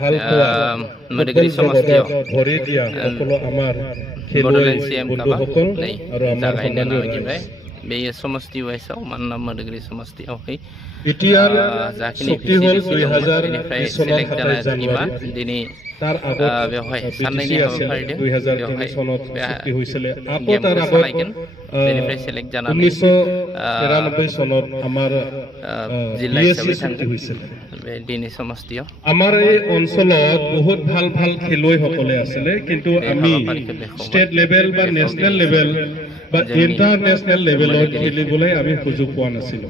Madagri Somastio, Borderland CM Kaba, Be Somasti Wesa, Manna Madagri Somasti, okay. Zakini select Ima, Dini. Sunday Friday, আমাৰ এই অঞ্চলত বহুত ভাল ভাল খেলুৱৈ সকলে আছে কিন্তু আমি ষ্টেট লেভেল বা নেশনেল লেভেল বা ইন্টাৰনেশনেল লেভেলত খেলিবলৈ আমি সুযোগ পোৱা নাছিল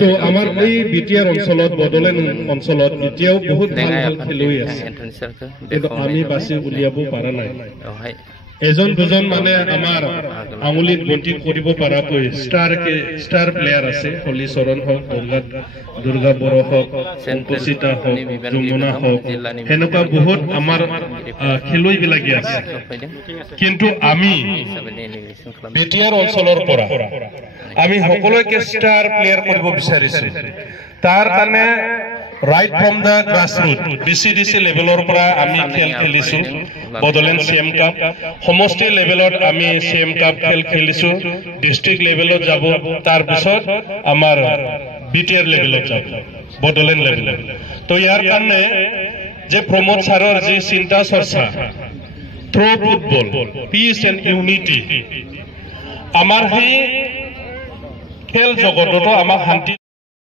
তো আমাৰ এই বিটিআৰ অঞ্চলত বডলেণ্ড অঞ্চলত এতিয়াও বহুত ভাল ভাল খেলুৱৈ আছে কিন্তু আমি বাছি উলিয়াব পৰা নাই এজন দুজন মানে আমাৰ আঙুলিত গন্তি কৰিব পৰাকৈ ষ্টাৰ প্লেয়াৰ আছে হলি চৰণ হওক দুৰ্গা বড়ো হওক অংকুচিতা হওক যমুনা হওক হেনেকুৱা বহুত আমাৰ খেলুৱৈ বিলাকি আছে কিন্তু আমি বিটিআৰ অঞ্চলৰ পৰা আমি সকলোকে ষ্টাৰ প্লেয়াৰ কৰিব বিচাৰিছো তাৰ কাৰণে right from the grassroots BCDC levelor পৰা আমি খেল খেলিছো বডলেণ্ড CM কাপ সমষ্টি লেভেলত আমি CM কাপ খেল খেলিছো ডিস্ট্রিক্ট লেভেলত যাব তাৰ পিছত আমাৰ বিটিআৰ লেভেলত যাব বডলেণ্ড লেভেলত তো ইয়াৰ কাৰণে যে প্ৰমোদ ছাৰৰ যে চিন্তা চৰ্চা through football peace and unity আমাৰ হে খেল জগততো আমাৰ শান্তি